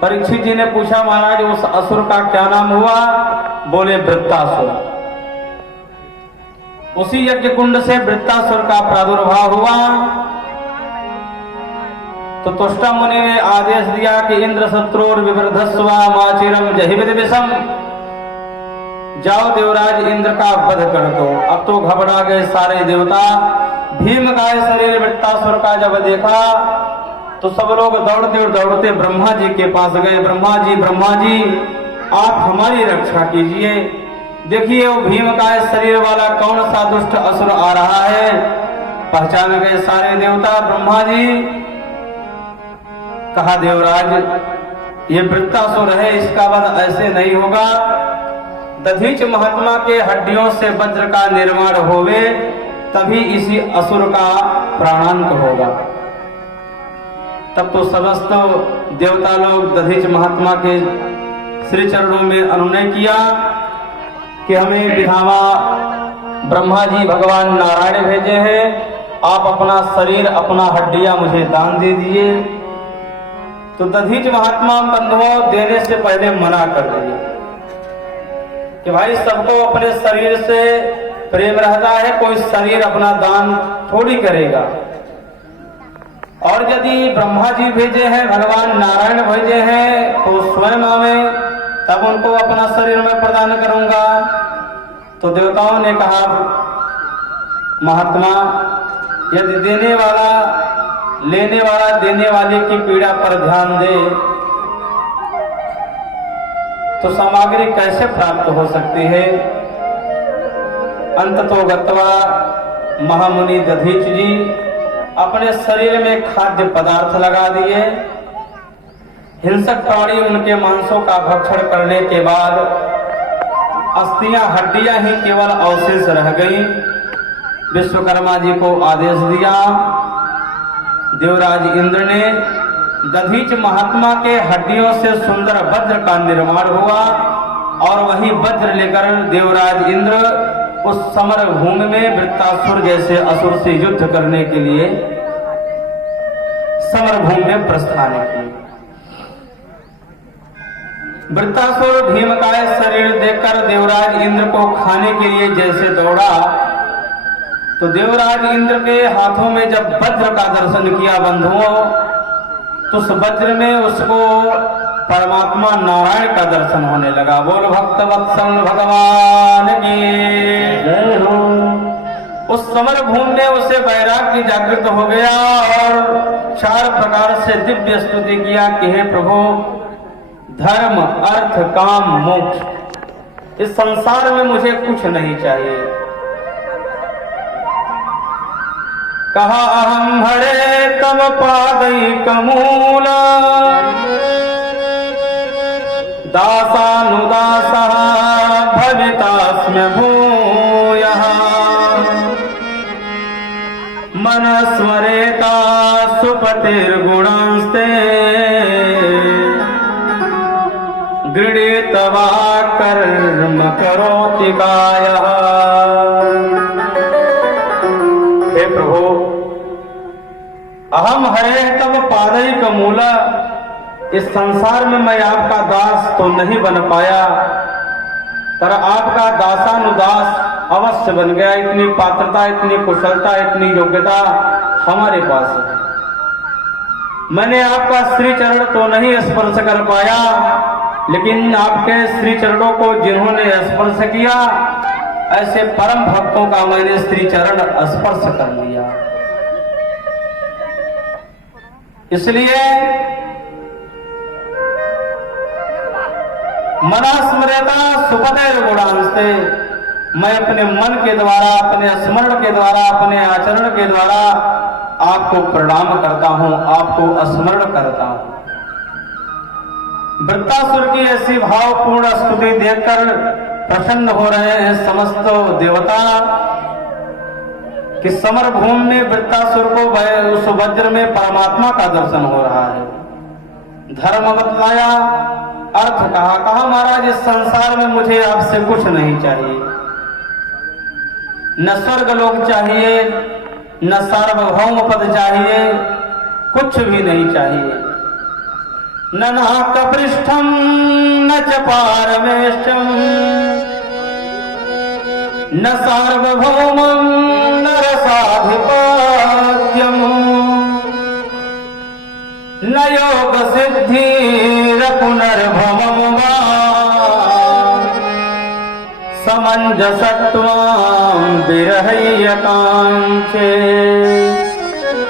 परीक्षित जी ने पूछा, महाराज उस असुर का क्या नाम हुआ? बोले वृत्तासुर। उसी यज्ञ कुंड से वृत्तासुर का प्रादुर्भाव हुआ। तो तुष्टा मुनि ने आदेश दिया कि इंद्र शत्रुर विवृधस्व माचिरम जहिविद विषम, जाओ देवराज इंद्र का वध कर दो। अब तो घबरा गए सारे देवता। भीम का शरीर वृत्तासुर का जब देखा तो सब लोग दौड़ते दौड़ते ब्रह्मा जी के पास गए। ब्रह्मा जी आप हमारी रक्षा कीजिए। देखिए वो भीम का शरीर वाला कौन सा दुष्ट असुर आ रहा है। पहचान गए सारे देवता। ब्रह्मा जी कहा, देवराज ये वृत्तासुर है, इसका वध ऐसे नहीं होगा। दधीच महात्मा के हड्डियों से वज्र का निर्माण होवे, तभी इसी असुर का प्राणांत होगा। तब तो समस्त देवता लोग दधीच महात्मा के श्री चरणों में अनुनय किया कि हमें विधामा ब्रह्मा जी भगवान नारायण भेजे हैं, आप अपना शरीर अपना हड्डियां मुझे दान दे दिए। तो दधीच महात्मा बंधुओं देने से पहले मना कर दिए कि भाई सबको अपने शरीर से प्रेम रहता है, कोई शरीर अपना दान थोड़ी करेगा। और यदि ब्रह्मा जी भेजे हैं, भगवान नारायण भेजे हैं, तो स्वयं आवे तब उनको अपना शरीर में प्रदान करूंगा। तो देवताओं ने कहा, महात्मा यदि देने वाला लेने वाला देने वाले की पीड़ा पर ध्यान दे तो सामग्री कैसे प्राप्त हो सकती है। अंततो गत्वा महामुनि दधीच जी अपने शरीर में खाद्य पदार्थ लगा दिए। हिंसक प्राणी उनके मांसों का भक्षण करने के बाद अस्थियां हड्डियां ही केवल अवशेष रह गई। विश्वकर्मा जी को आदेश दिया। देवराज इंद्र ने दधीच महात्मा के हड्डियों से सुंदर वज्र का निर्माण हुआ और वही वज्र लेकर देवराज इंद्र उस समर भूमि में वृत्तासुर जैसे असुर से युद्ध करने के लिए समर भूमि में प्रस्थान किए। वृत्तासुर भीमकाय शरीर देखकर देवराज इंद्र को खाने के लिए जैसे दौड़ा, तो देवराज इंद्र के हाथों में जब वज्र का दर्शन किया बंधुओं, तो उस वज्र में उसको परमात्मा नारायण का दर्शन होने लगा। बोल भक्त वत्सल भगवान की जय हो। उस समर भूमि में उसे वैराग्य जागृत हो गया और 4 प्रकार से दिव्य स्तुति किया कि हे प्रभु, धर्म अर्थ काम मोक्ष, इस संसार में मुझे कुछ नहीं चाहिए। कहा अहम हरे तम पादैकमूला दासानुदासः भवितास्म्य भूयः मनस्मरेता सुपतिर्गुणांस्ते गृहीत्वा कर्म करोति कायः। हे प्रभु, अहम हरे तब पादैक मूला, इस संसार में मैं आपका दास तो नहीं बन पाया, पर आपका दासानुदास अवश्य बन गया। इतनी पात्रता, इतनी कुशलता, इतनी योग्यता हमारे पास है। मैंने आपका श्री चरण तो नहीं स्पर्श कर पाया, लेकिन आपके श्री चरणों को जिन्होंने स्पर्श किया, ऐसे परम भक्तों का मैंने श्री चरण स्पर्श कर लिया। इसलिए मना स्मृता सुपतिर गुणांस्ते, मैं अपने मन के द्वारा, अपने स्मरण के द्वारा, अपने आचरण के द्वारा आपको प्रणाम करता हूं, आपको स्मरण करता हूं। वृत्तासुर की ऐसी भावपूर्ण स्तुति देखकर प्रसन्न हो रहे हैं समस्त देवता कि समर भूमि में वृत्तासुर को उस वज्र में परमात्मा का दर्शन हो रहा है। धर्म बतलाया, अर्थ कहा महाराज इस संसार में मुझे आपसे कुछ नहीं चाहिए, न स्वर्ग लोक चाहिए, न सार्वभौम पद चाहिए, कुछ भी नहीं चाहिए। न नाकपृष्ठं न च पारमेष्ठम् न सार्वभौमं न रसाधिपत्यम् न योगसिद्धिरपुनर्भवं वा समञ्जसत्त्वं विरहय्यकाञ्चे।